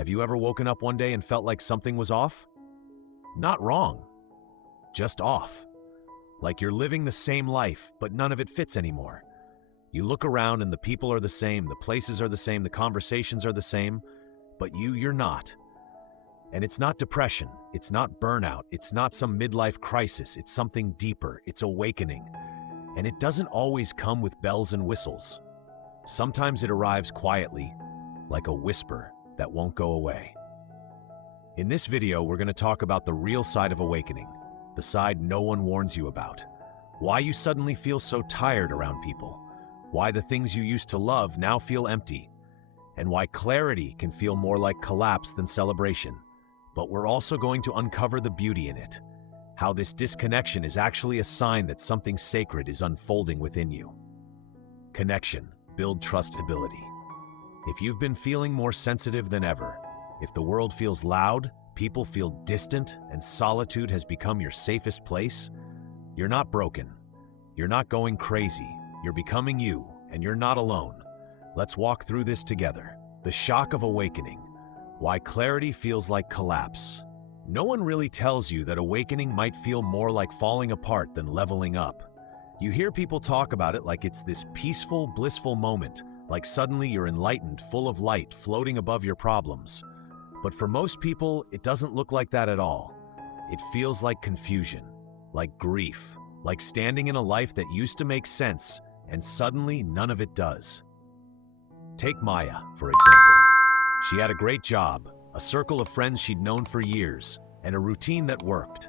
Have you ever woken up one day and felt like something was off? Not wrong, just off. Like you're living the same life, but none of it fits anymore. You look around and the people are the same, the places are the same, the conversations are the same, but you're not. And it's not depression, it's not burnout, it's not some midlife crisis, it's something deeper, it's awakening. And it doesn't always come with bells and whistles. Sometimes it arrives quietly, like a whisper that won't go away. In this video, we're going to talk about the real side of awakening, the side no one warns you about. Why you suddenly feel so tired around people, why the things you used to love now feel empty, and why clarity can feel more like collapse than celebration. But we're also going to uncover the beauty in it, how this disconnection is actually a sign that something sacred is unfolding within you. Connection, build trustability. If you've been feeling more sensitive than ever, if the world feels loud, people feel distant, and solitude has become your safest place, you're not broken. You're not going crazy. You're becoming you, and you're not alone. Let's walk through this together. The shock of awakening. Why clarity feels like collapse. No one really tells you that awakening might feel more like falling apart than leveling up. You hear people talk about it like it's this peaceful, blissful moment, like suddenly you're enlightened, full of light, floating above your problems. But for most people, it doesn't look like that at all. It feels like confusion, like grief, like standing in a life that used to make sense, and suddenly none of it does. Take Maya, for example. She had a great job, a circle of friends she'd known for years, and a routine that worked.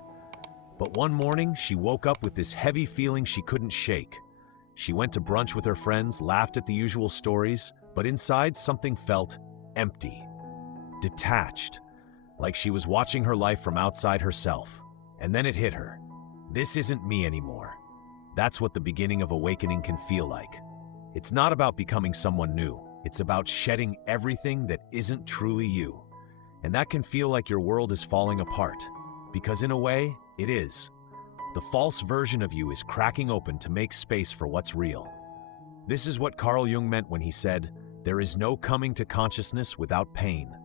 But one morning, she woke up with this heavy feeling she couldn't shake. She went to brunch with her friends, laughed at the usual stories, but inside something felt empty, detached, like she was watching her life from outside herself. And then it hit her. This isn't me anymore. That's what the beginning of awakening can feel like. It's not about becoming someone new. It's about shedding everything that isn't truly you. And that can feel like your world is falling apart, because in a way, it is. The false version of you is cracking open to make space for what's real. This is what Carl Jung meant when he said, "There is no coming to consciousness without pain."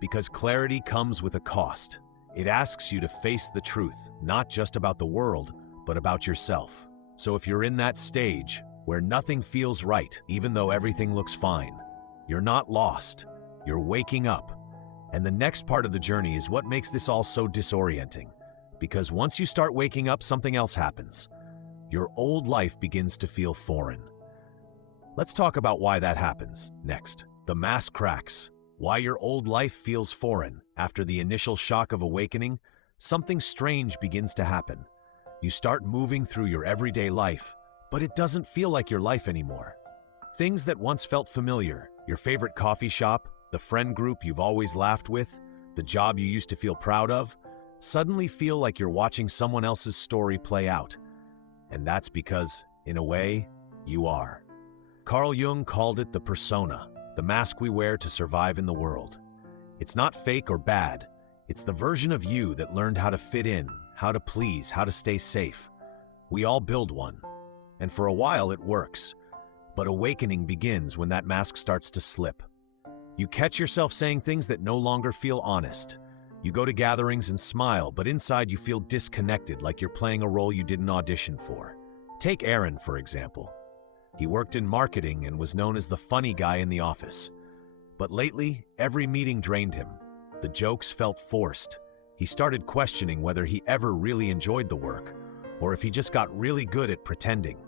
Because clarity comes with a cost. It asks you to face the truth, not just about the world, but about yourself. So if you're in that stage where nothing feels right, even though everything looks fine, you're not lost, you're waking up. And the next part of the journey is what makes this all so disorienting. Because once you start waking up, something else happens. Your old life begins to feel foreign. Let's talk about why that happens next. The mask cracks. Why your old life feels foreign. After the initial shock of awakening, something strange begins to happen. You start moving through your everyday life, but it doesn't feel like your life anymore. Things that once felt familiar, your favorite coffee shop, the friend group you've always laughed with, the job you used to feel proud of, suddenly feel like you're watching someone else's story play out. And that's because, in a way, you are. Carl Jung called it the persona, the mask we wear to survive in the world. It's not fake or bad. It's the version of you that learned how to fit in, how to please, how to stay safe. We all build one. And for a while it works. But awakening begins when that mask starts to slip. You catch yourself saying things that no longer feel honest. You go to gatherings and smile, but inside you feel disconnected, like you're playing a role you didn't audition for. Take Aaron, for example. He worked in marketing and was known as the funny guy in the office. But lately, every meeting drained him. The jokes felt forced. He started questioning whether he ever really enjoyed the work, or if he just got really good at pretending.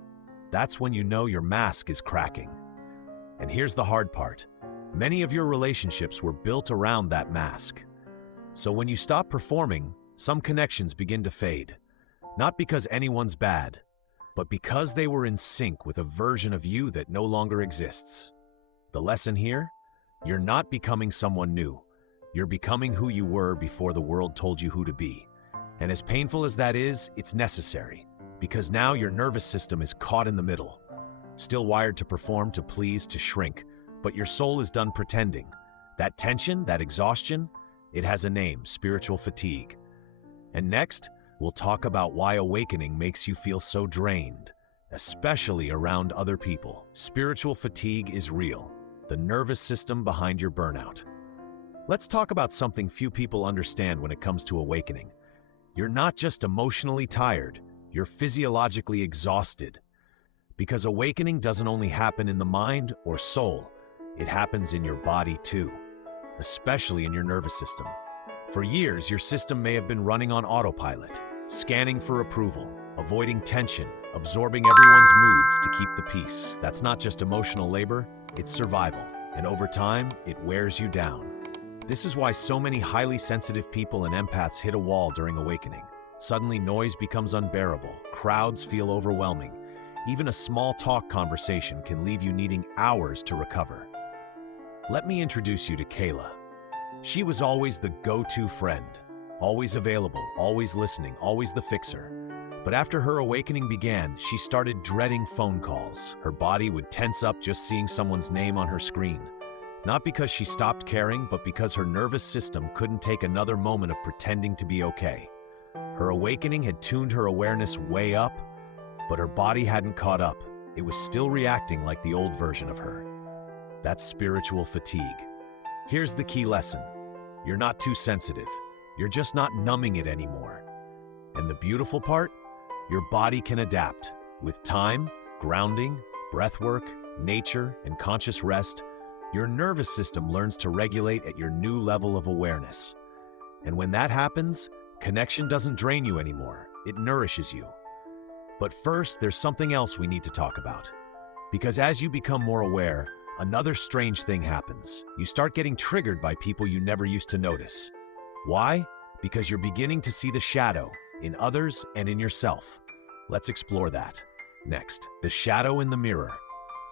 That's when you know your mask is cracking. And here's the hard part. Many of your relationships were built around that mask. So when you stop performing, some connections begin to fade. Not because anyone's bad, but because they were in sync with a version of you that no longer exists. The lesson here? You're not becoming someone new. You're becoming who you were before the world told you who to be. And as painful as that is, it's necessary. Because now your nervous system is caught in the middle. Still wired to perform, to please, to shrink. But your soul is done pretending. That tension, that exhaustion, it has a name, spiritual fatigue. And next, we'll talk about why awakening makes you feel so drained, especially around other people. Spiritual fatigue is real, the nervous system behind your burnout. Let's talk about something few people understand when it comes to awakening. You're not just emotionally tired, you're physiologically exhausted. Because awakening doesn't only happen in the mind or soul, it happens in your body too, especially in your nervous system. For years, your system may have been running on autopilot, scanning for approval, avoiding tension, absorbing everyone's moods to keep the peace. That's not just emotional labor, it's survival. And over time, it wears you down. This is why so many highly sensitive people and empaths hit a wall during awakening. Suddenly, noise becomes unbearable, crowds feel overwhelming. Even a small talk conversation can leave you needing hours to recover. Let me introduce you to Kayla. She was always the go-to friend, always available, always listening, always the fixer. But after her awakening began, she started dreading phone calls. Her body would tense up just seeing someone's name on her screen. Not because she stopped caring, but because her nervous system couldn't take another moment of pretending to be okay. Her awakening had tuned her awareness way up, but her body hadn't caught up. It was still reacting like the old version of her. That's spiritual fatigue. Here's the key lesson. You're not too sensitive. You're just not numbing it anymore. And the beautiful part? Your body can adapt. With time, grounding, breath work, nature, and conscious rest, your nervous system learns to regulate at your new level of awareness. And when that happens, connection doesn't drain you anymore. It nourishes you. But first, there's something else we need to talk about. Because as you become more aware, another strange thing happens. You start getting triggered by people you never used to notice. Why? Because you're beginning to see the shadow in others and in yourself. Let's explore that. Next, the shadow in the mirror.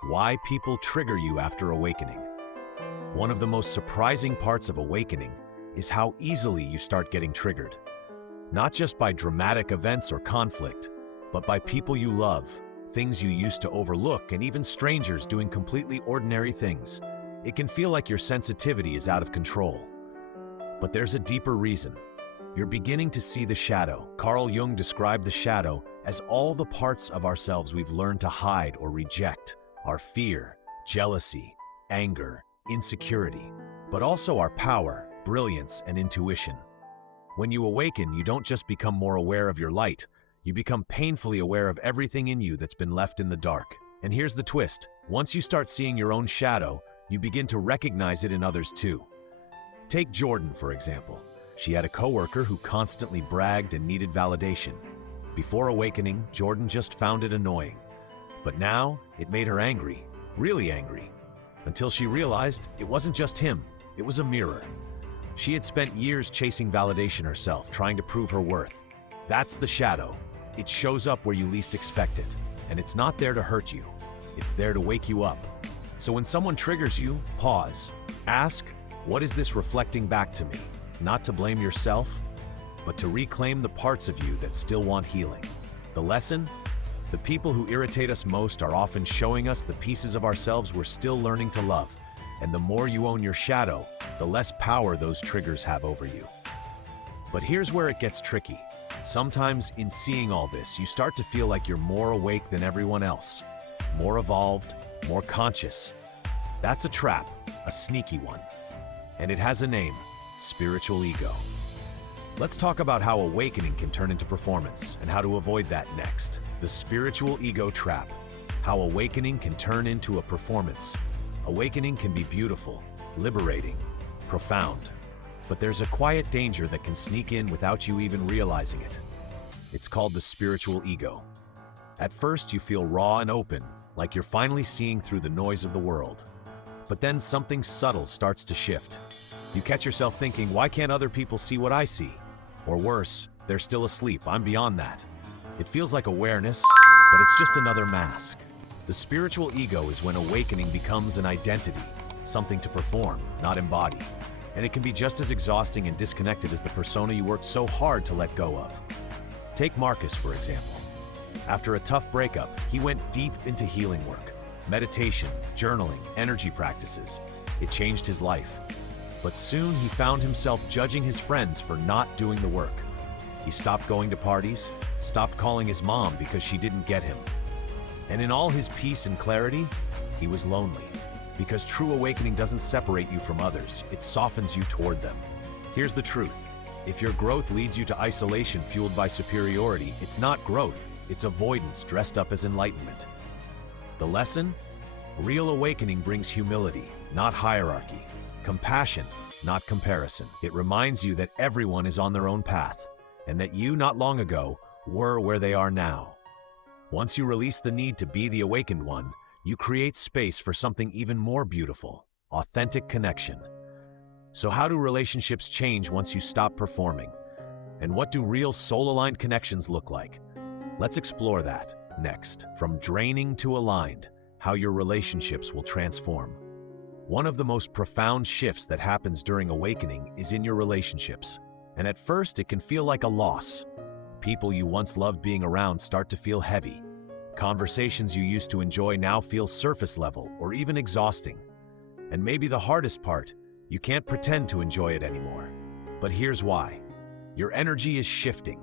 Why people trigger you after awakening. One of the most surprising parts of awakening is how easily you start getting triggered. Not just by dramatic events or conflict, but by people you love, things you used to overlook, and even strangers doing completely ordinary things. It can feel like your sensitivity is out of control. But there's a deeper reason. You're beginning to see the shadow. Carl Jung described the shadow as all the parts of ourselves we've learned to hide or reject. Our fear, jealousy, anger, insecurity, but also our power, brilliance, and intuition. When you awaken, you don't just become more aware of your light, you become painfully aware of everything in you that's been left in the dark. And here's the twist. Once you start seeing your own shadow, you begin to recognize it in others too. Take Jordan, for example. She had a coworker who constantly bragged and needed validation. Before awakening, Jordan just found it annoying. But now, it made her angry, really angry. Until she realized it wasn't just him, it was a mirror. She had spent years chasing validation herself, trying to prove her worth. That's the shadow. It shows up where you least expect it. And it's not there to hurt you. It's there to wake you up. So when someone triggers you, pause. Ask, what is this reflecting back to me? Not to blame yourself, but to reclaim the parts of you that still want healing. The lesson? The people who irritate us most are often showing us the pieces of ourselves we're still learning to love. And the more you own your shadow, the less power those triggers have over you. But here's where it gets tricky. Sometimes in seeing all this, you start to feel like you're more awake than everyone else, more evolved, more conscious. That's a trap, a sneaky one. And it has a name, spiritual ego. Let's talk about how awakening can turn into performance and how to avoid that next. The spiritual ego trap, how awakening can turn into a performance. Awakening can be beautiful, liberating, profound. But there's a quiet danger that can sneak in without you even realizing it. It's called the spiritual ego. At first, you feel raw and open, like you're finally seeing through the noise of the world. But then something subtle starts to shift. You catch yourself thinking, why can't other people see what I see? Or worse, they're still asleep, I'm beyond that. It feels like awareness, but it's just another mask. The spiritual ego is when awakening becomes an identity, something to perform, not embody. And it can be just as exhausting and disconnected as the persona you worked so hard to let go of. Take Marcus, for example. After a tough breakup, he went deep into healing work, meditation, journaling, energy practices. It changed his life. But soon he found himself judging his friends for not doing the work. He stopped going to parties, stopped calling his mom because she didn't get him. And in all his peace and clarity, he was lonely. Because true awakening doesn't separate you from others, it softens you toward them. Here's the truth. If your growth leads you to isolation fueled by superiority, it's not growth, it's avoidance dressed up as enlightenment. The lesson? Real awakening brings humility, not hierarchy, compassion, not comparison. It reminds you that everyone is on their own path, and that you, not long ago, were where they are now. Once you release the need to be the awakened one, you create space for something even more beautiful, authentic connection. So how do relationships change once you stop performing? And what do real soul-aligned connections look like? Let's explore that next. From draining to aligned, how your relationships will transform. One of the most profound shifts that happens during awakening is in your relationships. And at first, it can feel like a loss. People you once loved being around start to feel heavy. Conversations you used to enjoy now feel surface level or even exhausting. And maybe the hardest part, you can't pretend to enjoy it anymore. But here's why. Your energy is shifting.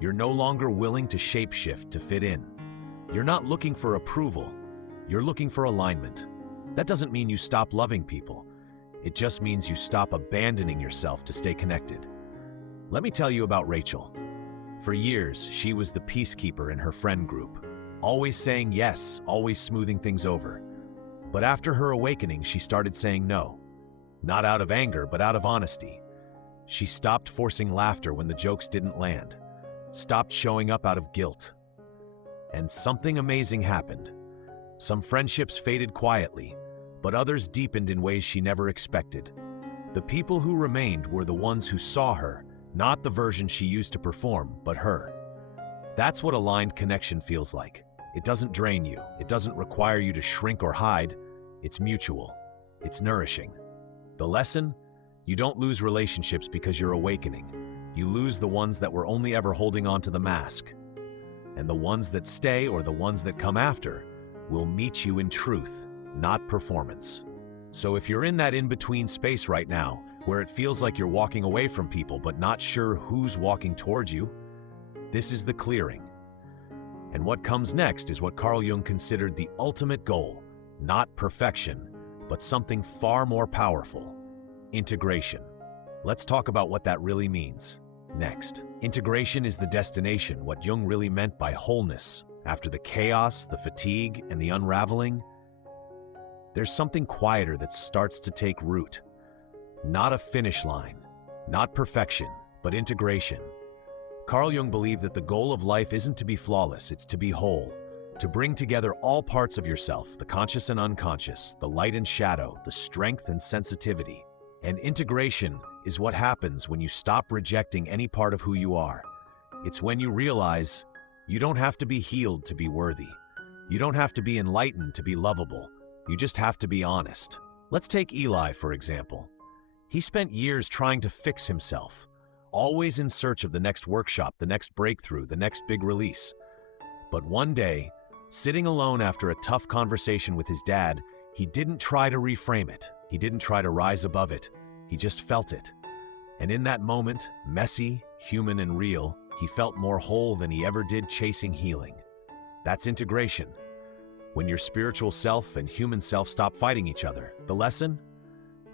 You're no longer willing to shapeshift to fit in. You're not looking for approval. You're looking for alignment. That doesn't mean you stop loving people. It just means you stop abandoning yourself to stay connected. Let me tell you about Rachel. For years, she was the peacekeeper in her friend group. Always saying yes, always smoothing things over. But after her awakening, she started saying no. Not out of anger, but out of honesty. She stopped forcing laughter when the jokes didn't land. Stopped showing up out of guilt. And something amazing happened. Some friendships faded quietly, but others deepened in ways she never expected. The people who remained were the ones who saw her, not the version she used to perform, but her. That's what aligned connection feels like. It doesn't drain you. It doesn't require you to shrink or hide. It's mutual. It's nourishing. The lesson? You don't lose relationships because you're awakening. You lose the ones that were only ever holding on to the mask. And the ones that stay, or the ones that come after, will meet you in truth, not performance. So if you're in that in-between space right now, where it feels like you're walking away from people but not sure who's walking towards you, this is the clearing. And what comes next is what Carl Jung considered the ultimate goal, not perfection, but something far more powerful: integration. Let's talk about what that really means. Next, integration is the destination, what Jung really meant by wholeness. After the chaos, the fatigue, and the unraveling, there's something quieter that starts to take root. Not a finish line, not perfection, but integration. Carl Jung believed that the goal of life isn't to be flawless, it's to be whole. To bring together all parts of yourself, the conscious and unconscious, the light and shadow, the strength and sensitivity. And integration is what happens when you stop rejecting any part of who you are. It's when you realize you don't have to be healed to be worthy. You don't have to be enlightened to be lovable. You just have to be honest. Let's take Eli, for example. He spent years trying to fix himself, always in search of the next workshop, the next breakthrough, the next big release. But one day, sitting alone after a tough conversation with his dad, he didn't try to reframe it. He didn't try to rise above it. He just felt it. And in that moment, messy, human, and real, he felt more whole than he ever did chasing healing. That's integration. When your spiritual self and human self stop fighting each other. The lesson?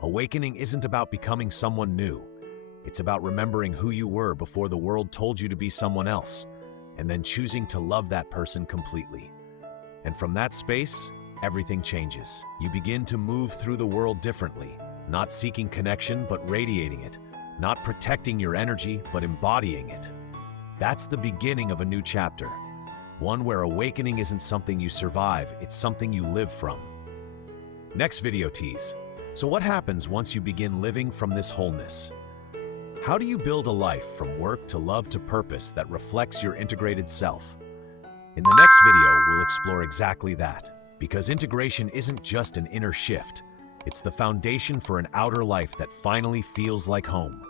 Awakening isn't about becoming someone new. It's about remembering who you were before the world told you to be someone else, and then choosing to love that person completely. And from that space, everything changes. You begin to move through the world differently, not seeking connection, but radiating it, not protecting your energy, but embodying it. That's the beginning of a new chapter, one where awakening isn't something you survive, it's something you live from. Next video tease. So what happens once you begin living from this wholeness? How do you build a life from work to love to purpose that reflects your integrated self? In the next video, we'll explore exactly that, because integration isn't just an inner shift, it's the foundation for an outer life that finally feels like home.